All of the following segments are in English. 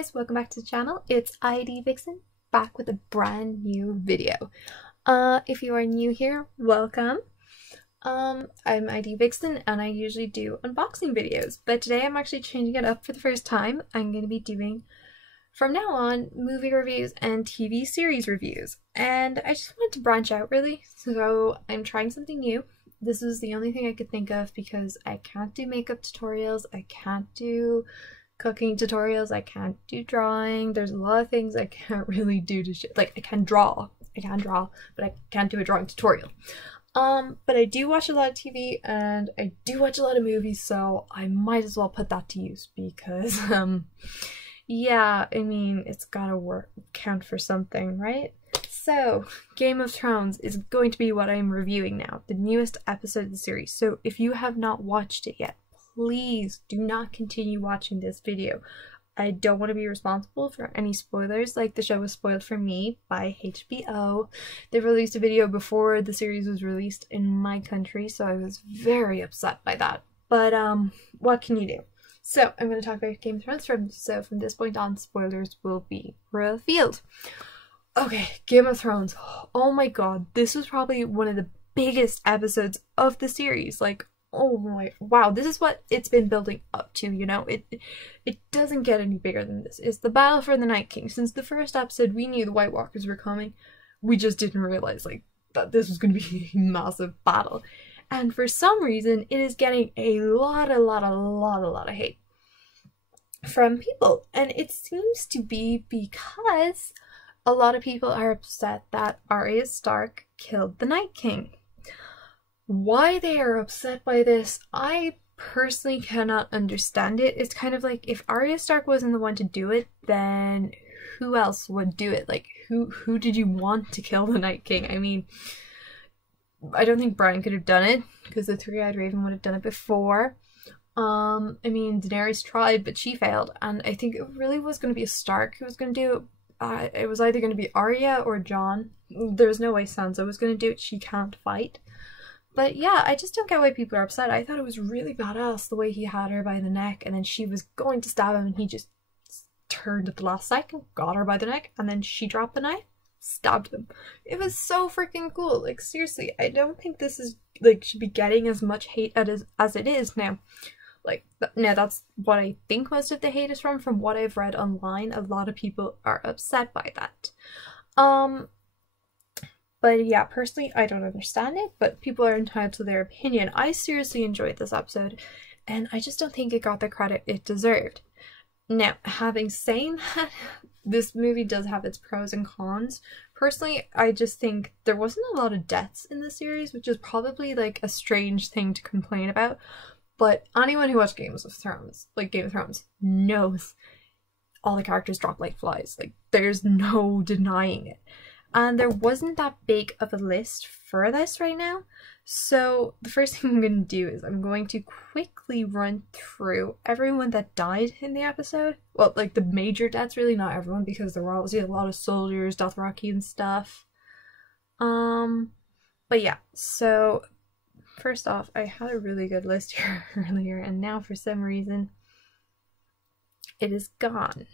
guys, welcome back to the channel. It's ID Vixen back with a brand new video. If you are new here, welcome. I'm ID Vixen and I usually do unboxing videos, but today I'm actually changing it up for the first time. I'm going to be doing, from now on, movie reviews and TV series reviews, and I just wanted to branch out really, so I'm trying something new. This was the only thing I could think of because I can't do makeup tutorials, I can't do cooking tutorials, I can't do drawing. There's a lot of things I can't really do to like I can draw, but I can't do a drawing tutorial. But I do watch a lot of TV and I do watch a lot of movies, so I might as well put that to use because yeah, I mean, it's gotta count for something, right? So, Game of Thrones is going to be what I'm reviewing now, the newest episode of the series. So if you have not watched it yet, please do not continue watching this video. I don't want to be responsible for any spoilers, like the show was spoiled for me by HBO. They released a video before the series was released in my country, so I was very upset by that. But what can you do? So I'm going to talk about Game of Thrones from this point on, spoilers will be revealed. Okay, Game of Thrones. Oh my god, this was probably one of the biggest episodes of the series. Like, oh my, wow, this is what it's been building up to, you know? It doesn't get any bigger than this. It's the battle for the Night King. Since the first episode, we knew the White Walkers were coming. We just didn't realize, like, that this was going to be a massive battle. And for some reason, it is getting a lot of hate from people. And it seems to be because a lot of people are upset that Arya Stark killed the Night King. Why they are upset by this, I personally cannot understand it. It's kind of like, if Arya Stark wasn't the one to do it, then who else would do it? Like, who did you want to kill the Night King? I mean, I don't think Brian could have done it, because the Three-Eyed Raven would have done it before. I mean, Daenerys tried, but she failed, and I think it really was going to be a Stark who was going to do it. It was either going to be Arya or Jon. There's no way Sansa was going to do it. She can't fight. But yeah, I just don't get why people are upset. I thought it was really badass the way he had her by the neck, and then she was going to stab him and he just turned at the last second, got her by the neck, and then she dropped the knife, stabbed him. It was so freaking cool. Like, seriously, I don't think this is, like, should be getting as much hate as it is now. Like, now that's what I think most of the hate is from what I've read online. A lot of people are upset by that. But yeah, personally, I don't understand it, but people are entitled to their opinion. I seriously enjoyed this episode, and I just don't think it got the credit it deserved. Now, having said that, this movie does have its pros and cons. Personally, I just think there wasn't a lot of deaths in the series, which is probably like a strange thing to complain about. But anyone who watched Game of Thrones knows all the characters drop like flies. Like, there's no denying it. And there wasn't that big of a list for this right now. So the first thing I'm going to do is I'm going to quickly run through everyone that died in the episode. Well, like the major deaths, really, not everyone, because there were obviously a lot of soldiers, Dothraki and stuff. But yeah, so first off, I had a really good list here earlier, and now for some reason it is gone.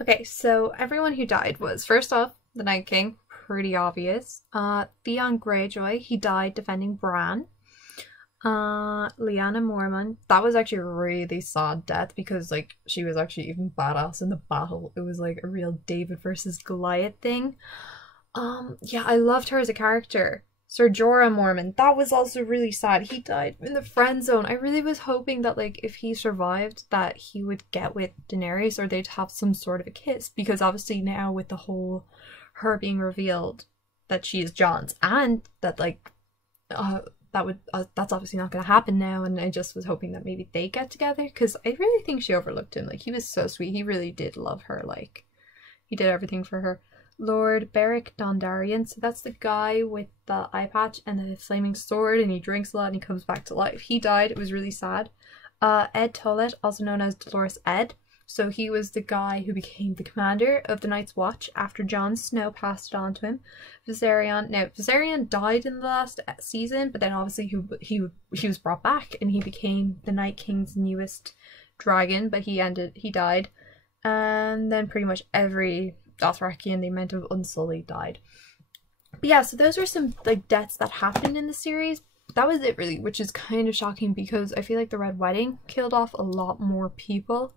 Okay, so everyone who died was, first off, the Night King, pretty obvious. Theon Greyjoy, he died defending Bran. Lyanna Mormont, that was actually a really sad death because, like, she was actually even badass in the battle. It was like a real David versus Goliath thing. Yeah, I loved her as a character. Ser Jorah Mormont, that was also really sad. He died in the friend zone. I really was hoping that, like, if he survived, that he would get with Daenerys or they'd have some sort of a kiss, because obviously now with the whole her being revealed that she is Jon's, and that, like, that's obviously not going to happen now, and I just was hoping that maybe they get together, because I really think she overlooked him. Like, he was so sweet. He really did love her. Like, he did everything for her. Lord Beric Dondarrion, so that's the guy with the eye patch and the flaming sword, and he drinks a lot and he comes back to life. He died. It was really sad. Ed Tollett, also known as Dolorous Ed, So he was the guy who became the commander of the Night's Watch after Jon Snow passed it on to him. Viserion died in the last season, but then obviously he was brought back and he became the Night King's newest dragon, but he died. And then pretty much every Dothraki and the amount of Unsullied died. But yeah, so those were some like deaths that happened in the series. That was it really, which is kind of shocking because I feel like the Red Wedding killed off a lot more people.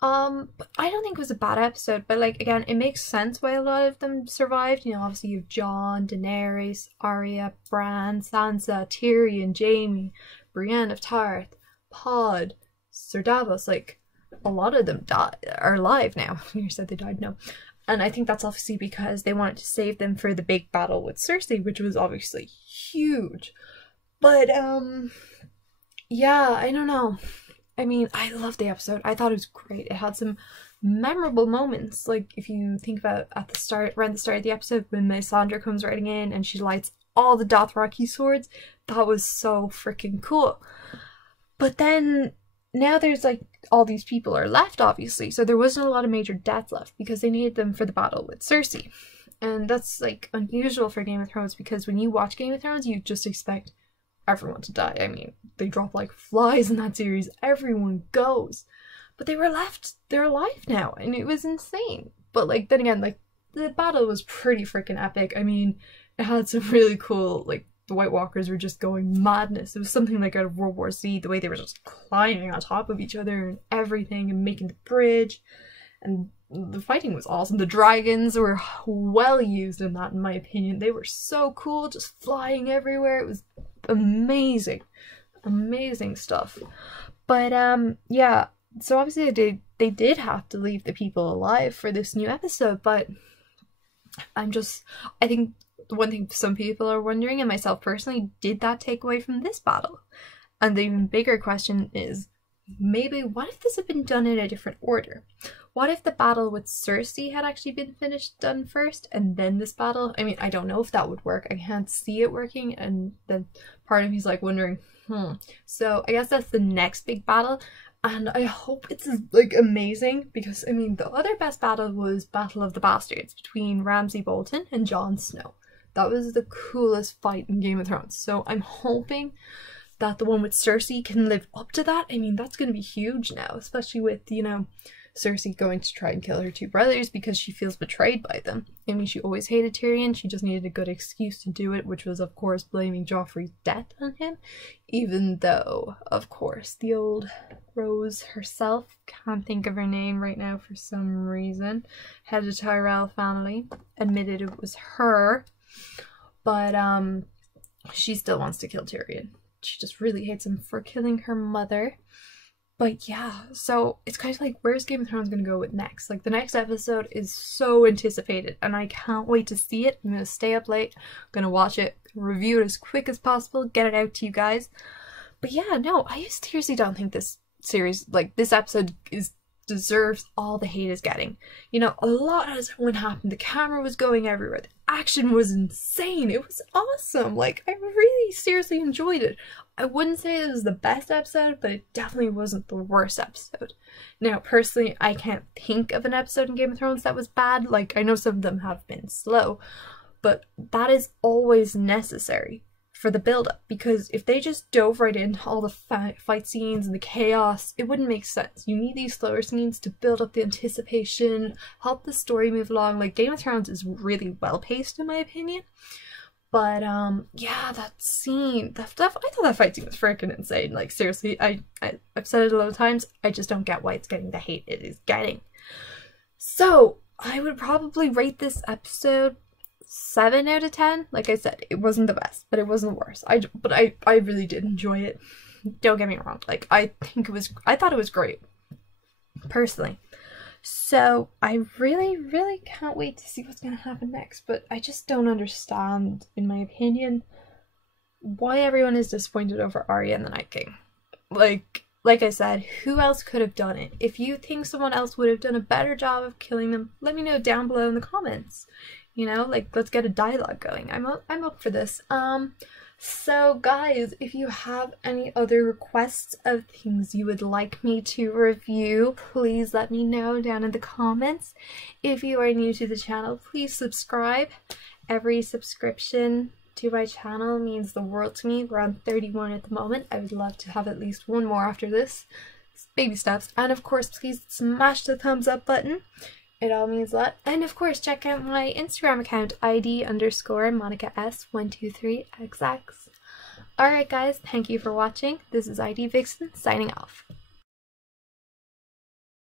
But I don't think it was a bad episode, but like again, it makes sense why a lot of them survived. You know, obviously you have Jon, Daenerys, Arya, Bran, Sansa, Tyrion, Jaime, Brienne of Tarth, Pod, Sir Davos. Like a lot of them are alive now. You said they died, no. And I think that's obviously because they wanted to save them for the big battle with Cersei, which was obviously huge. But yeah, I don't know. I mean, I loved the episode. I thought it was great. It had some memorable moments. Like, if you think about around the start of the episode, when Melisandre comes riding in and she lights all the Dothraki swords, that was so freaking cool. But then, now there's like, all these people are left, obviously. So there wasn't a lot of major deaths left because they needed them for the battle with Cersei. And that's, like, unusual for Game of Thrones because when you watch Game of Thrones, you just expect everyone to die. I mean, they drop like flies in that series. Everyone goes. But they were left. They're alive now. And it was insane. But like, then again, like, the battle was pretty freaking epic. I mean, it had some really cool, like, the White Walkers were just going madness. It was something like out of World War Z, the way they were just climbing on top of each other and everything and making the bridge. And the fighting was awesome. The dragons were well used in that, in my opinion. They were so cool, just flying everywhere. It was amazing. Amazing stuff. But yeah, so obviously they did have to leave the people alive for this new episode, but I think the one thing some people are wondering, and myself personally, did that take away from this battle? And the even bigger question is, maybe what if this had been done in a different order? What if the battle with Cersei had actually been done first, and then this battle? I mean, I don't know if that would work. I can't see it working, and then part of me's like wondering, So I guess that's the next big battle, and I hope it's like amazing, because I mean, the other best battle was Battle of the Bastards between Ramsay Bolton and Jon Snow. That was the coolest fight in Game of Thrones. So I'm hoping that the one with Cersei can live up to that. I mean, that's going to be huge now, especially with, you know, Cersei going to try and kill her two brothers because she feels betrayed by them. I mean, she always hated Tyrion. She just needed a good excuse to do it, which was, of course, blaming Joffrey's death on him. Even though, of course, the old Rose herself, can't think of her name right now for some reason, head of the Tyrell family, admitted it was her. But she still wants to kill Tyrion. She just really hates him for killing her mother. But yeah, so it's kind of like, where's Game of Thrones gonna go with next? Like, the next episode is so anticipated and I can't wait to see it. I'm gonna stay up late, I'm gonna watch it, review it as quick as possible, get it out to you guys. But yeah, no, I seriously don't think this series, like, this episode deserves all the hate it's getting. You know, a lot has happened. The camera was going everywhere. The action was insane. It was awesome. Like, I really seriously enjoyed it. I wouldn't say it was the best episode, but it definitely wasn't the worst episode. Now, personally, I can't think of an episode in Game of Thrones that was bad. Like, I know some of them have been slow, but that is always necessary for the build-up, because if they just dove right into all the fight scenes and the chaos, it wouldn't make sense. You need these slower scenes to build up the anticipation, help the story move along. Like, Game of Thrones is really well paced in my opinion. But yeah, that scene, I thought that fight scene was freaking insane. Like, seriously, I've said it a lot of times, I just don't get why it's getting the hate it is getting. So I would probably rate this episode 7 out of 10. Like I said, it wasn't the best, but it wasn't the worst. But I really did enjoy it. Don't get me wrong. Like, I thought it was great, personally. So I really, really can't wait to see what's going to happen next. But I just don't understand, in my opinion, why everyone is disappointed over Arya and the Night King. Like I said, who else could have done it? If you think someone else would have done a better job of killing them, let me know down below in the comments. You know, like, let's get a dialogue going. I'm up for this. So guys, if you have any other requests of things you would like me to review, please let me know down in the comments. If you are new to the channel, please subscribe. Every subscription to my channel means the world to me. We're on 31 at the moment. I would love to have at least one more after this. It's baby steps. And of course, please smash the thumbs up button. It all means a lot. And of course, check out my Instagram account, ID_MonicaS123XX. Alright guys, thank you for watching. This is ID Vixen signing off.